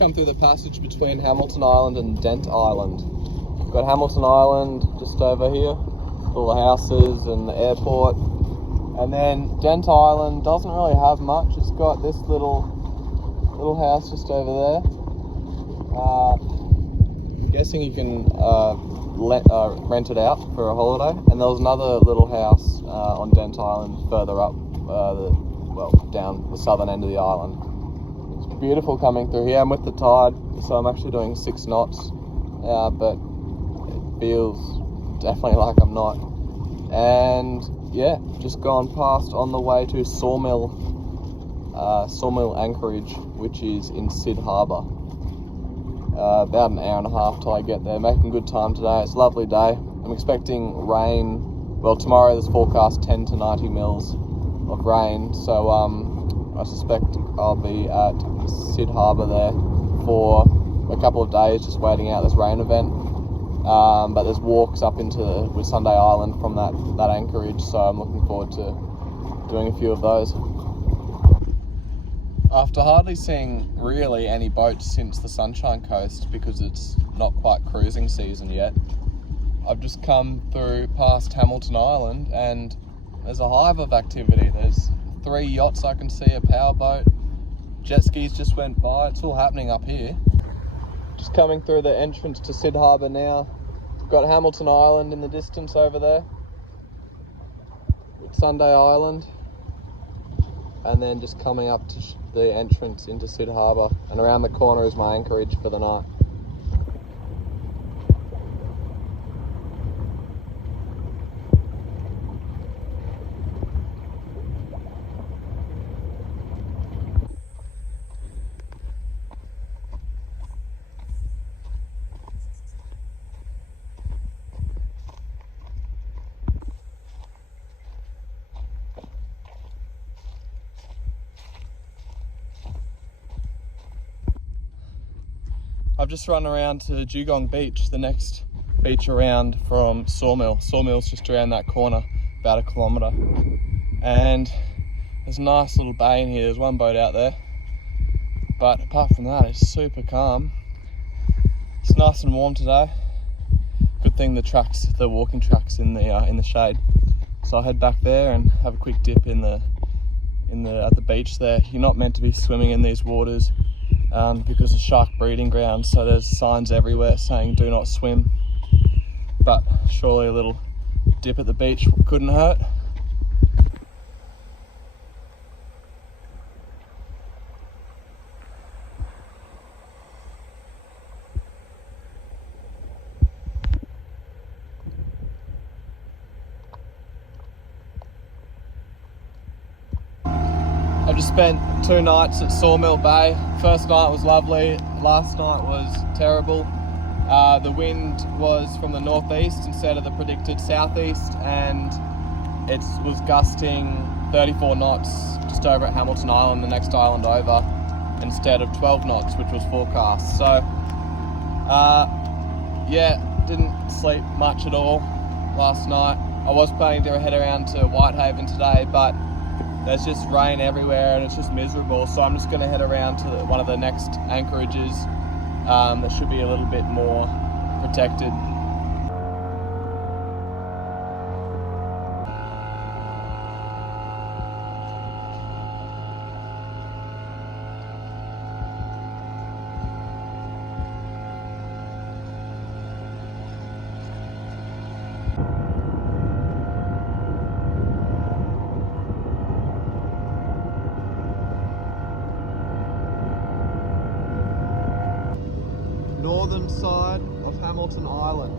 come through the passage between Hamilton Island and Dent Island. We've got Hamilton Island just over here, all the houses and the airport. And then Dent Island doesn't really have much. It's got this little house just over there. I'm guessing you can rent it out for a holiday. And there was another little house on Dent Island further up, down the southern end of the island. It's beautiful coming through here. I'm with the tide, so I'm actually doing 6 knots, but it feels definitely like I'm not. And yeah, just gone past on the way to Sawmill Anchorage, which is in Sid Harbour. About an hour and a half till I get there. Making good time today. It's a lovely day. I'm expecting rain. Well, tomorrow there's forecast 10 to 90 mils of rain, so I suspect I'll be at Sid Harbour there for a couple of days, just waiting out this rain event. But there's walks up into Whitsundays Island from that anchorage, so I'm looking forward to doing a few of those. After hardly seeing really any boats since the Sunshine Coast, because it's not quite cruising season yet, I've just come through past Hamilton Island and there's a hive of activity. There's 3 yachts I can see, a powerboat, jet skis just went by. It's all happening up here. Just coming through the entrance to Sid Harbour now. We've got Hamilton Island in the distance over there, Whitsundays Island, and then just coming up to the entrance into Sid Harbour, and around the corner is my anchorage for the night. I've just run around to Dugong Beach, the next beach around from Sawmill. Sawmill's just around that corner, about 1 kilometre. And there's a nice little bay in here. There's one boat out there. But apart from that, it's super calm. It's nice and warm today. Good thing the walking track's in the shade. So I'll head back there and have a quick dip at the beach there. You're not meant to be swimming in these waters, because of shark breeding grounds, so there's signs everywhere saying do not swim, but surely a little dip at the beach couldn't hurt. I've just spent 2 nights at Sawmill Bay. First night was lovely, last night was terrible. The wind was from the northeast instead of the predicted southeast, and it was gusting 34 knots just over at Hamilton Island, the next island over, instead of 12 knots, which was forecast. So, didn't sleep much at all last night. I was planning to head around to Whitehaven today, but there's just rain everywhere and it's just miserable, so I'm just going to head around to one of the next anchorages that should be a little bit more protected. Northern side of Hamilton Island.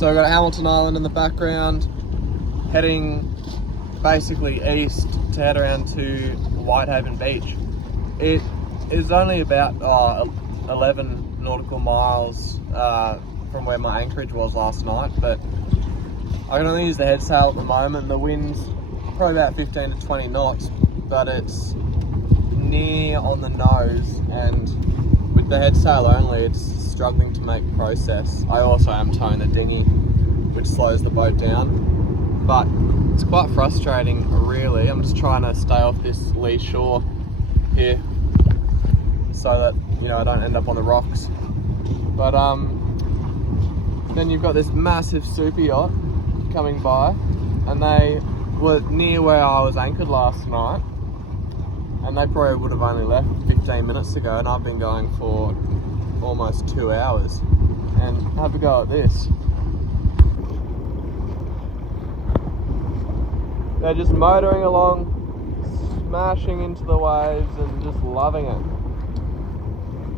So I've got Hamilton Island in the background, heading basically east to head around to Whitehaven Beach. It is only about 11 nautical miles from where my anchorage was last night, but I can only use the head sail at the moment. The wind's probably about 15 to 20 knots, but it's near on the nose, and with the head sail only, it's struggling to make process. I also am towing the dinghy, which slows the boat down, but it's quite frustrating, really. I'm just trying to stay off this lee shore here so that, you know, I don't end up on the rocks. But then you've got this massive super yacht coming by, and they were near where I was anchored last night, and they probably would have only left 15 minutes ago, and I've been going for almost 2 hours. And have a go at this. They're just motoring along, smashing into the waves and just loving it.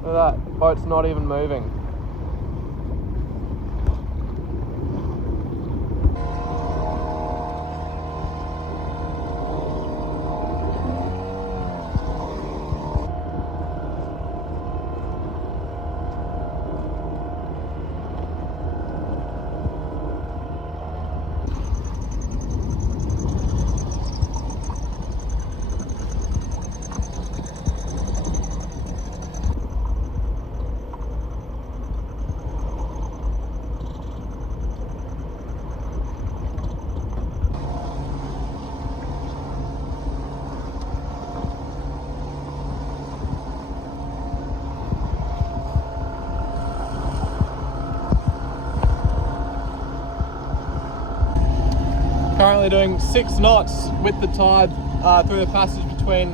Look at that, boat's not even moving. Currently doing 6 knots with the tide through the passage between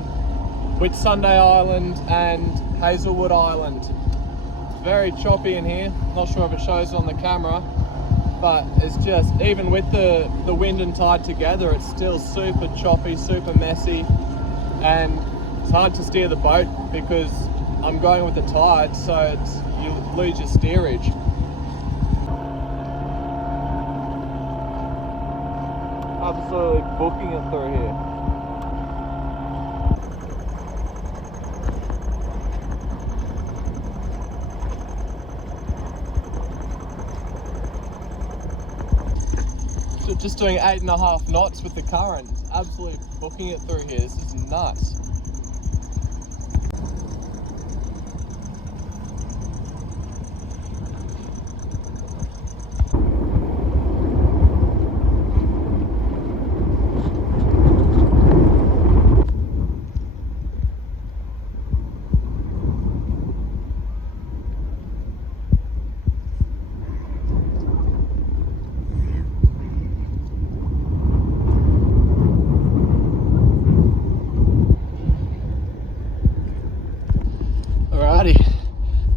Whitsundays Island and Hazelwood Island. It's very choppy in here. Not sure if it shows on the camera, but it's just, even with the wind and tide together, it's still super choppy, super messy, and it's hard to steer the boat because I'm going with the tide, so you lose your steerage. Absolutely booking it through here. So just doing 8.5 knots with the current. Absolutely booking it through here. This is nuts.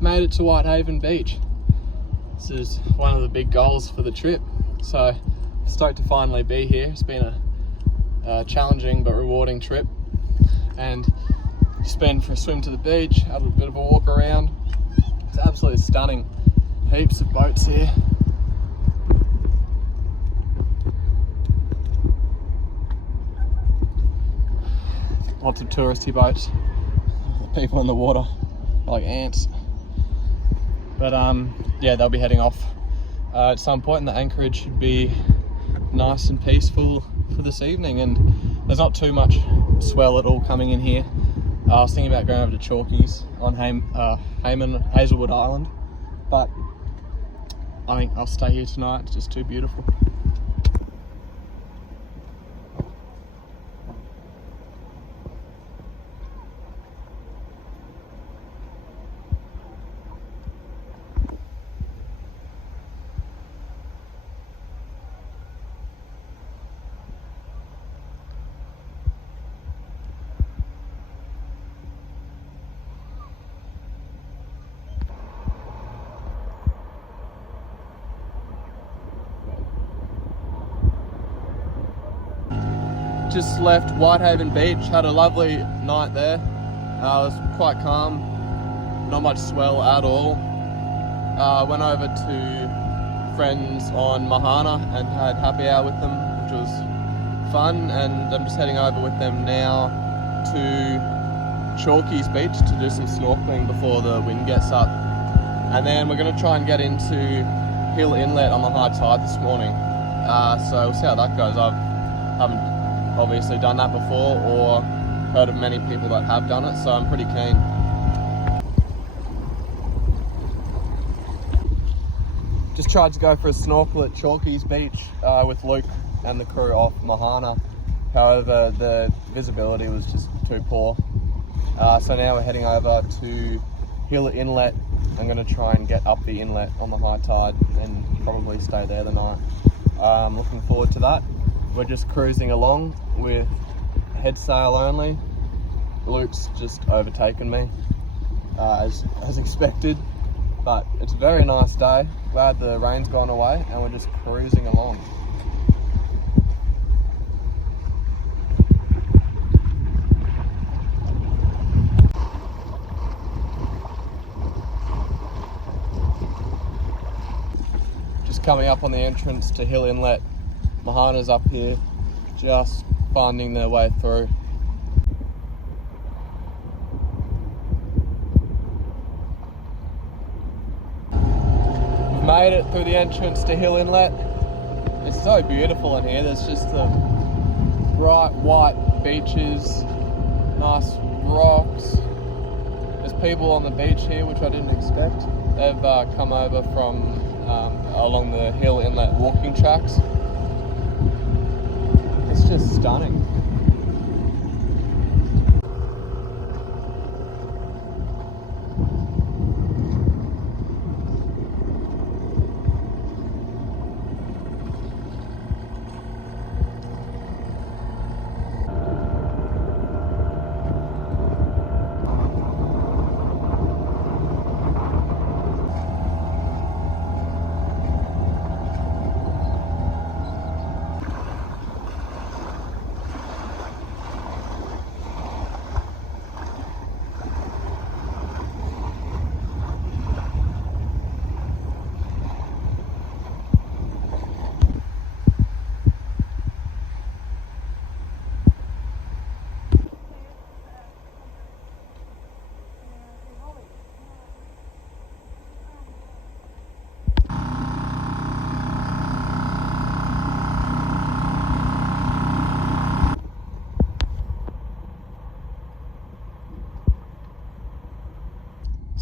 Made it to Whitehaven Beach. This is one of the big goals for the trip, so stoked to finally be here. It's been a challenging but rewarding trip, and just been for a swim to the beach, had a bit of a walk around. It's absolutely stunning. Heaps of boats here. Lots of touristy boats. People in the water are like ants. But yeah, they'll be heading off at some point, and the anchorage should be nice and peaceful for this evening, and there's not too much swell at all coming in here. I was thinking about going over to Chalkies on Hazelwood Island, but I think I'll stay here tonight. It's just too beautiful. Just left Whitehaven Beach, had a lovely night there. It was quite calm, not much swell at all. Went over to friends on Mahana and had happy hour with them, which was fun, and I'm just heading over with them now to Chalky's Beach to do some snorkeling before the wind gets up. And then we're going to try and get into Hill Inlet on the high tide this morning. So we'll see how that goes. I haven't obviously done that before or heard of many people that have done it, so I'm pretty keen. Just tried to go for a snorkel at Chalky's Beach with Luke and the crew off Mahana. However, the visibility was just too poor. So now we're heading over to Hill Inlet. I'm going to try and get up the inlet on the high tide and probably stay there the night. I'm looking forward to that. We're just cruising along with head sail only. Luke's just overtaken me as expected, but it's a very nice day. Glad the rain's gone away and we're just cruising along. Just coming up on the entrance to Hill Inlet. Mahana's up here, just finding their way through. We've made it through the entrance to Hill Inlet. It's so beautiful in here. There's just the bright white beaches, nice rocks. There's people on the beach here, which I didn't expect. They've come over from along the Hill Inlet walking tracks. It's just stunning.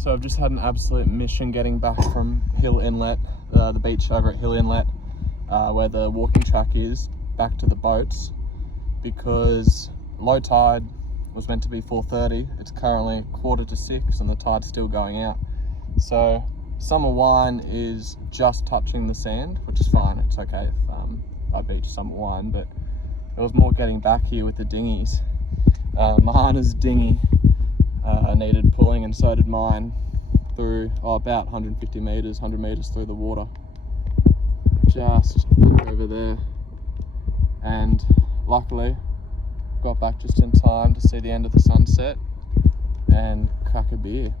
So I've just had an absolute mission getting back from Hill Inlet, the beach over at Hill Inlet, where the walking track is, back to the boats, because low tide was meant to be 4:30. It's currently 5:45 and the tide's still going out. So summer wine is just touching the sand, which is fine. It's okay if I beach summer wine, but it was more getting back here with the dinghies. Mahana's dinghy needed pulling, and so did mine, through about 150 meters, 100 meters through the water, just over there. And luckily got back just in time to see the end of the sunset and crack a beer.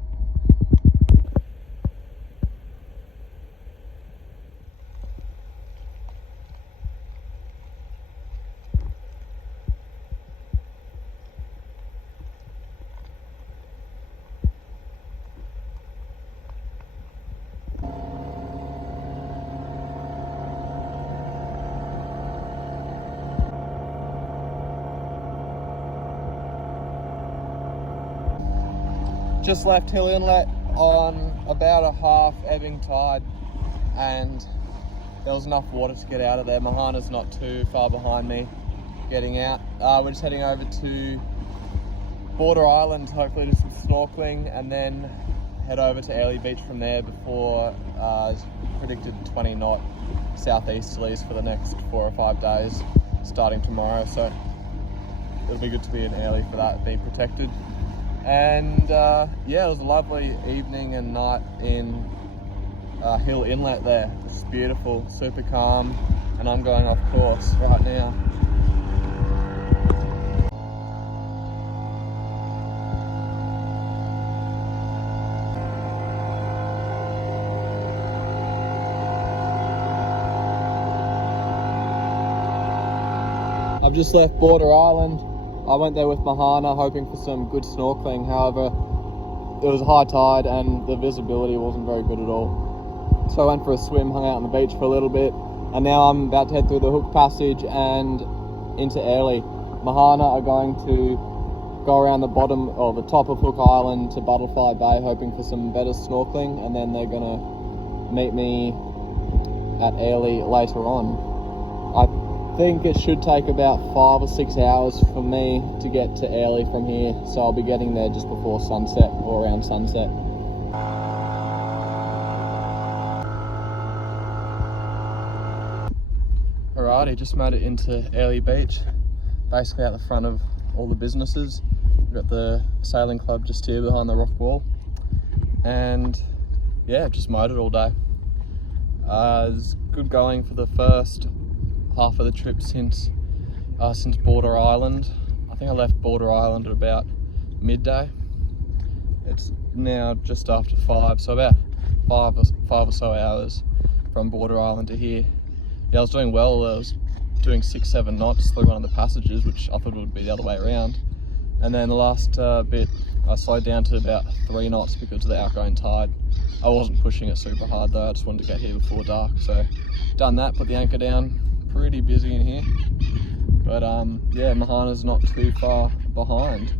Just left Hill Inlet on about a half ebbing tide, and there was enough water to get out of there. Mahana's not too far behind me getting out. We're just heading over to Border Island, hopefully do some snorkeling, and then head over to Airlie Beach from there before predicted 20 knot southeasterlies for the next 4 or 5 days starting tomorrow. So it'll be good to be in Airlie for that, be protected. And yeah, it was a lovely evening and night in Hill Inlet there. It's beautiful, super calm, and I'm going off course right now. I've just left Border Island. I went there with Mahana hoping for some good snorkeling. However, it was high tide and the visibility wasn't very good at all. So I went for a swim, hung out on the beach for a little bit, and now I'm about to head through the Hook Passage and into Airlie. Mahana are going to go around the bottom or the top of Hook Island to Butterfly Bay hoping for some better snorkeling, and then they're gonna meet me at Airlie later on. I think it should take about 5 or 6 hours for me to get to Airlie from here, so I'll be getting there just before sunset or around sunset. Alrighty, just made it into Airlie Beach, basically out the front of all the businesses. We've got the sailing club just here behind the rock wall, and yeah, just mowed it all day. It's good going for the first half of the trip since Border Island. I think I left Border Island at about midday. It's now just after 5, so about five or so hours from Border Island to here. Yeah, I was doing well. I was doing 6-7 knots through one of the passages, which I thought would be the other way around. And then the last bit, I slowed down to about 3 knots because of the outgoing tide. I wasn't pushing it super hard though, I just wanted to get here before dark. So done that, put the anchor down, pretty busy in here. But yeah, Mahana's not too far behind.